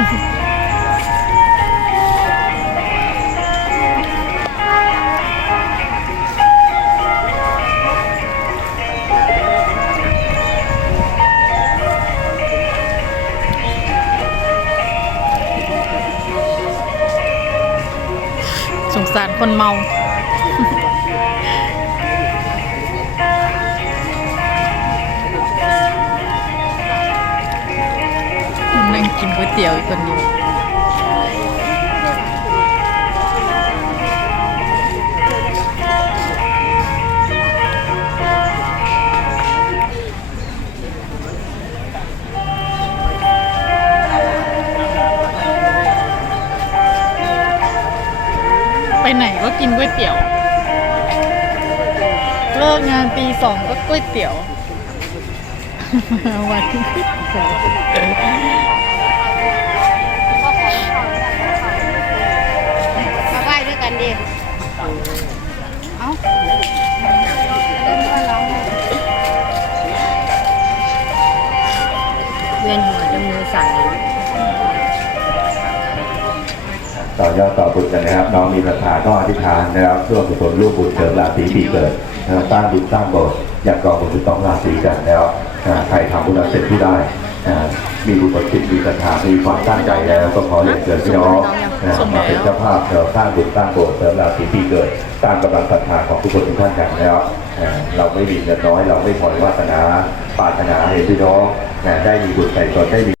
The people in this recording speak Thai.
สงสารคนเมา กินก๋วยเตี๋ยวอีกคนเดียวไปไหนก็กินก๋วยเตี๋ยว เลิกงานตีสองก็ก๋วยเตี๋ยว วันที่ ด้วยกันดิเอ้าเวียนหัวจนมือสั่นต่อยอดต่อบุญกันนะครับ น้องมีศรัทธาก็อธิษฐานนะครับเพื่อกุศลลูกบุญเสริมราศีปีเกิดนะครับสร้างบุญสร้างโบสถ์อยากกองบุญสิบสองราศีกันแล้วอ่าใครทำบุญเสร็จที่ได้ มีบุปจิตมีศรัทธามีความตั้งใจแล้วก็ขอเรียนเชิญพี่น้องนะมาเป็นเจ้าภาพเราสร้างบุญสร้างโบสถ์เสริมราศีปีเกิดตามกำลังศรัทธาของทุกคนทุกท่านกันแล้ว เราไม่มีเงินน้อย เราไม่พอวาสนาปรารถนาเห็นพี่น้องได้มีบุญใส่ตนได้มี